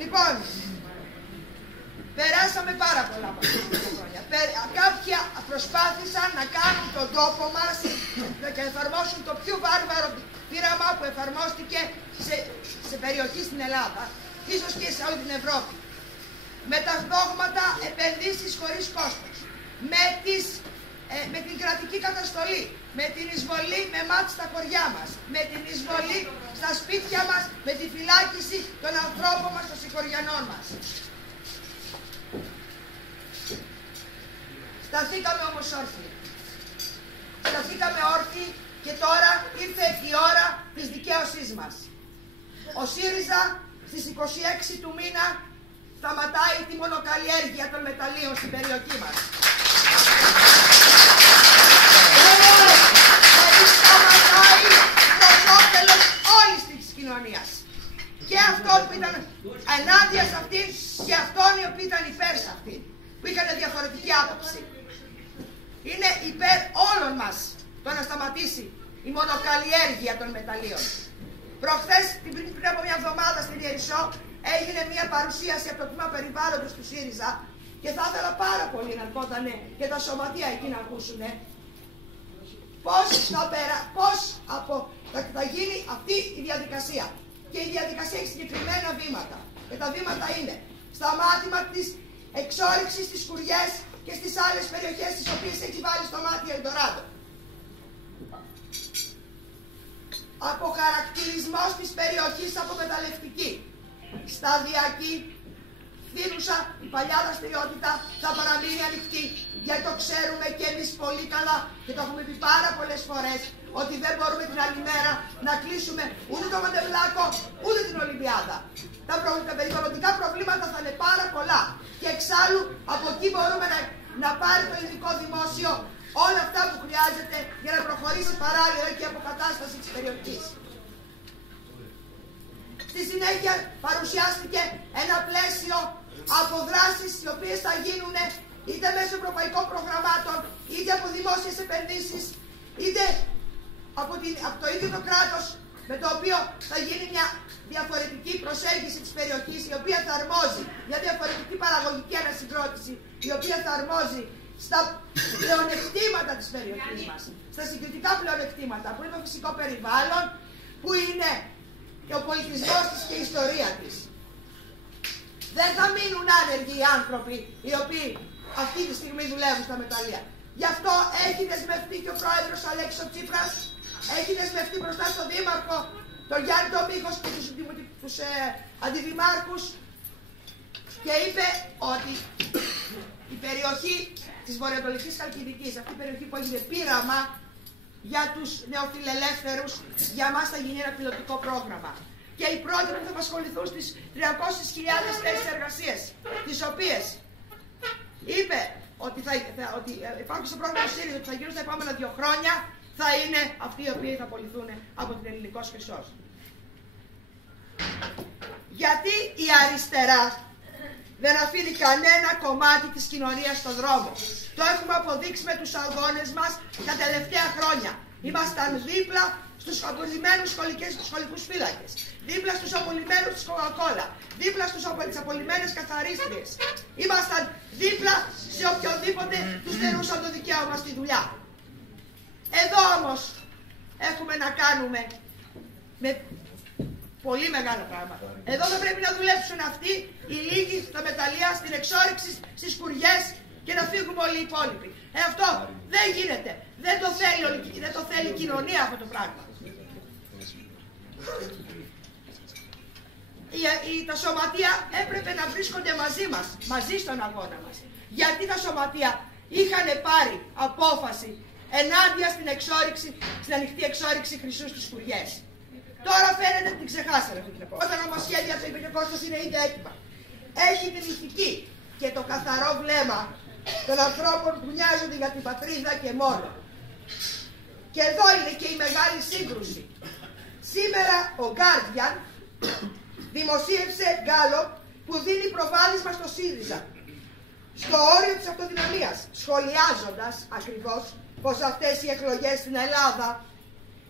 Λοιπόν, περάσαμε πάρα πολλά από αυτά τα χρόνια. Κάποια προσπάθησαν να κάνουν τον τόπο μας και να εφαρμόσουν το πιο βάρβαρο πείραμα που εφαρμόστηκε σε περιοχή στην Ελλάδα, ίσως και σε όλη την Ευρώπη. Με τα δόγματα επενδύσεις χωρίς κόστος, με την κρατική καταστολή, με την εισβολή με μάτι στα χωριά μας, με την εισβολή στα σπίτια μας, με τη φυλάκιση των ανθρώπων μας, των συγχωριανών μας. Σταθήκαμε όμως όρθιοι. Σταθήκαμε όρθιοι και τώρα ήρθε η ώρα της δικαίωσής μας. Ο ΣΥΡΙΖΑ στις 26 του μήνα σταματάει τη μονοκαλλιέργεια των μεταλλίων στην περιοχή μας. Γιατί σταματάει προς όφελος όλης της κοινωνίας. Και αυτών που ήταν ενάντια σε αυτήν και αυτών οι οποίοι ήταν υπέρ σε αυτήν, που είχαν διαφορετική άποψη. Είναι υπέρ όλων μας το να σταματήσει η μονοκαλλιέργεια των μεταλλίων. Προχθές, πριν από μια εβδομάδα στην Ιερισσό, έγινε μια παρουσίαση από το τμήμα περιβάλλοντος του ΣΥΡΙΖΑ και θα ήθελα πάρα πολύ να ερχότανε και τα σωματεία εκεί να ακούσουνε πώς θα γίνει αυτή η διαδικασία. Και η διαδικασία έχει συγκεκριμένα βήματα. Και τα βήματα είναι σταμάτημα της εξόρυξης στις Σκουριές και στις άλλες περιοχές τις οποίες έχει βάλει στο μάτι η Ελντοράντο. Αποχαρακτηρισμός της περιοχής από μεταλλευτική. Σταδιακή, φθήνουσα, η παλιά δραστηριότητα θα παραμείνει ανοιχτή. Γιατί το ξέρουμε και εμείς πολύ καλά και το έχουμε πει πάρα πολλές φορές ότι δεν μπορούμε την άλλη μέρα να κλείσουμε ούτε το Μοντεβλάκο ούτε την Ολυμπιάδα. Τα περιβαλλοντικά προβλήματα θα είναι πάρα πολλά. Και εξάλλου από εκεί μπορούμε να πάρει το ελληνικό δημόσιο όλα αυτά που χρειάζεται για να προχωρήσει παράλληλα και η αποκατάσταση της περιοχής. Στη συνέχεια παρουσιάστηκε ένα πλαίσιο από δράσεις οι οποίες θα γίνουν είτε μέσω ευρωπαϊκών προγραμμάτων, είτε από δημόσιες επενδύσεις, είτε από το ίδιο το κράτος, με το οποίο θα γίνει μια διαφορετική προσέγγιση της περιοχής, η οποία θα αρμόζει μια διαφορετική παραγωγική ανασυγκρότηση, η οποία θα αρμόζει στα πλεονεκτήματα της περιοχής μας, στα συγκριτικά πλεονεκτήματα, που είναι το φυσικό περιβάλλον, που είναι και ο πολιτισμός της και η ιστορία της. Δεν θα μείνουν άνεργοι οι άνθρωποι οι οποίοι αυτή τη στιγμή δουλεύουν στα μεταλλεία. Γι' αυτό έχει δεσμευτεί και ο πρόεδρος Αλέξης ο Τσίπρας, έχει δεσμευτεί μπροστά στον Δήμαρχο, τον Γιάννη τον Μίχος και τους αντιδημάρχους και είπε ότι η περιοχή της βορειοανατολικής Χαλκιδικής, αυτή η περιοχή που έγινε πείραμα για τους νεοφιλελεύθερους, για μας θα γίνει ένα πιλωτικό πρόγραμμα. Και οι πρώτοι που θα απασχοληθούν στις 300.000 θέσεις εργασίας, τις οποίες είπε ότι υπάρχουν στο πρόγραμμα του ΣΥΡΙΖΑ ότι θα γίνουν στα επόμενα 2 χρόνια, θα είναι αυτοί οι οποίοι θα απολυθούν από την Ελληνικός Χρυσός. Γιατί η αριστερά δεν αφήνει κανένα κομμάτι της κοινωνίας στον δρόμο. Το έχουμε αποδείξει με τους αγώνες μας τα τελευταία χρόνια. Ήμασταν δίπλα στους απολυμμένους σχολικούς φύλακες, δίπλα στους απολυμμένους της Coca-Cola, δίπλα στις απολυμμένες καθαρίστριες. Ήμασταν δίπλα σε οποιοδήποτε τους στερούσαν το δικαίωμα στη δουλειά. Εδώ όμως έχουμε να κάνουμε με πολύ μεγάλα πράγματα. Εδώ δεν πρέπει να δουλέψουν αυτοί οι λίγοι στα μεταλλεία, στην εξόρυξη, στις σκουριές και να φύγουμε όλοι οι υπόλοιποι. Αυτό δεν γίνεται. Δεν το θέλει η κοινωνία αυτό το πράγμα. Τα σωματεία έπρεπε να βρίσκονται μαζί μας, μαζί στον αγώνα μας. Γιατί τα σωματεία είχαν πάρει απόφαση ενάντια στην εξόρυξη, στην ανοιχτή εξόρυξη χρυσού στις σκουριές. Τώρα φαίνεται ότι την ξεχάσανε αυτή την εποχή. Όταν νομοσχέδια το είπε και ο Κώστας είναι ήδη έτοιμα. Έχει την ηθική και το καθαρό βλέμμα των ανθρώπων που νοιάζονται για την πατρίδα και μόνο. Και εδώ είναι και η μεγάλη σύγκρουση. Σήμερα ο Guardian δημοσίευσε γκάλο που δίνει προβάδισμα στο ΣΥΡΙΖΑ στο όριο της αυτοδυναμίας, σχολιάζοντας ακριβώς πως αυτές οι εκλογές στην Ελλάδα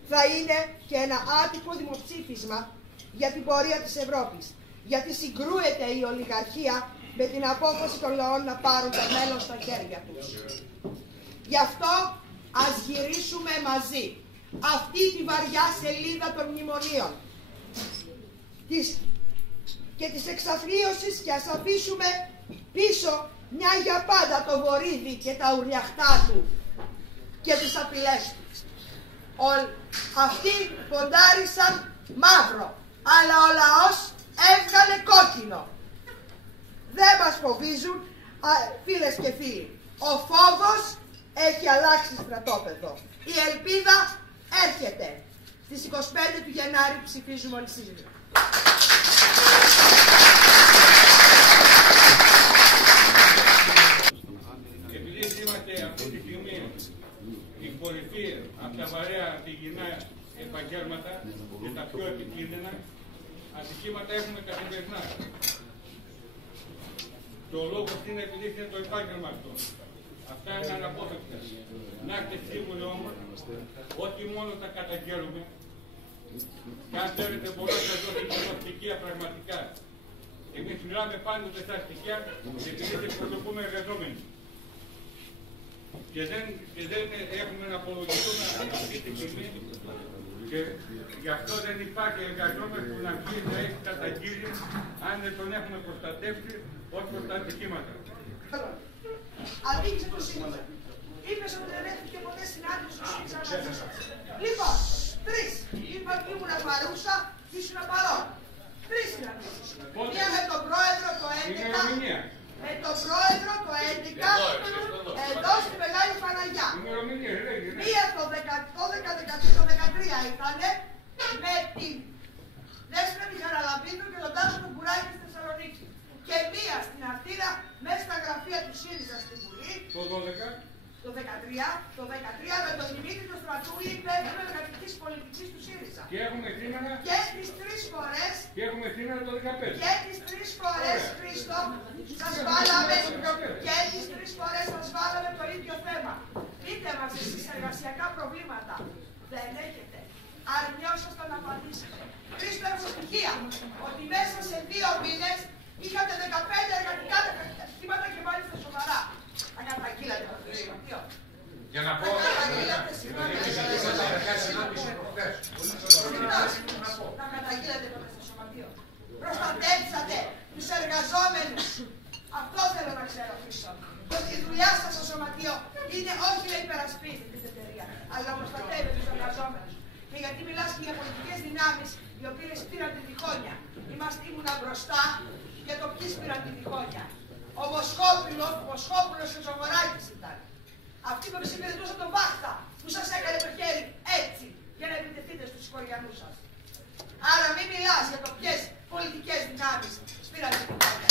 θα είναι και ένα άτυπο δημοψήφισμα για την πορεία της Ευρώπης. γιατί συγκρούεται η ολιγαρχία με την απόφαση των λαών να πάρουν το μέλλον στα χέρια τους. Γι' αυτό ας γυρίσουμε μαζί αυτή τη βαριά σελίδα των μνημονίων και της εξαθλίωσης και ας αφήσουμε πίσω μια για πάντα το βορίδι και τα ουρλιαχτά του και τις απειλές του. Αυτοί ποντάρισαν μαύρο, αλλά ο λαός έβγαλε κόκκινο. Δεν μας φοβίζουν, φίλες και φίλοι. Ο φόβος έχει αλλάξει στρατόπεδο. Η ελπίδα έρχεται. Στις 25 του Γενάρη ψηφίζουμε όλοι σύλλογοι. Επειδή είμαστε αυτή τη στιγμή η κορυφή από τα βαρέα πηγινά επαγγέλματα και τα πιο επικίνδυνα, ατυχήματα έχουμε καθημερινά. Το λόγο είναι επειδή είναι το επάγγελμα αυτό. Αυτά είναι αναπόφευκτα. Να είστε σίγουροι όμως ότι μόνο τα καταγγέλουμε και αν θέλετε μπορώ να σας δώσω και στοιχεία πραγματικά. Εμείς μιλάμε πάντοτε στα στοιχεία επειδή εκπροσωπούμε εργαζόμενοι. Και δεν έχουμε να απολογηθούμε αυτή τη στιγμή και γι' αυτό δεν υπάρχει εργαζόμενος που να βγει να έχει καταγγείλει αν δεν τον έχουμε προστατεύσει ως προς τα ατυχήματα. Αδίκησε το ΣΥΡΙΖΑ. Είπες ότι δεν έφυγε ποτέ συνάντηση στο ΣΥΡΙΖΑ. Λοιπόν, 3. Ήμουν παρούσα και ήσουν παρόν. 3 συναντήσεις. Μία με τον πρόεδρο το 11. Με τον πρόεδρο το 11 εδώ στη Μεγάλη Παναγιά. Μία το 13 ήτανε με την Δέσποινα τη Χαραλαμπίδου και τον Τάσο του Κουράκη στη Θεσσαλονίκη. Και μία στην Αθήνα μέσα στα γραφεία του ΣΥΡΙΖΑ στη Βουλή. Το 13 με τον Δημήτρη τον Στρατούλη, υπεύθυνο εργατικής πολιτικής του ΣΥΡΙΖΑ. Και έχουμε σήμερα. Και τις 3 φορές. Και έχουμε σήμερα το 15. Και τις 3 φορές, Χρήστο, σας βάλαμε. Και τις 3 φορές σας βάλαμε το ίδιο θέμα. Πείτε μας εσείς εργασιακά προβλήματα. Δεν έχετε. Αρνιόσασταν να απαντήσετε. Χρήστο, έχω στοιχεία ότι μέσα σε 2 μήνες είχατε 15 εργατικά ατυχήματα και μάλιστα σοβαρά. Θα καταγγείλατε το σωματείο. Για να πω. Να καταγγείλατε το σωματείο. Προστατεύσατε τους εργαζόμενους. Αυτό θέλω να ξέρω, Χρήστο. Ότι η δουλειά σας στο σωματείο είναι όχι να υπερασπίζετε την εταιρεία, αλλά να προστατεύετε τους εργαζόμενους. Και γιατί μιλάς και για πολιτικές δυνάμεις οι οποίες πήραν τη διχόνοια. Είμαστε ήμουνα μπροστά για το ποιοι πήραν τη διχόνοια. Ο Μοσχόπουλος και ο Ζωγοράκης ήταν. Αυτοί που εξυπηρετούσαν τον Βάχτα, που σας έκανε το χέρι έτσι για να επιτεθείτε στους συγχωριανούς σας. Άρα μην μιλάς για το ποιες πολιτικές δυνάμεις πήραν τη διχόνοια.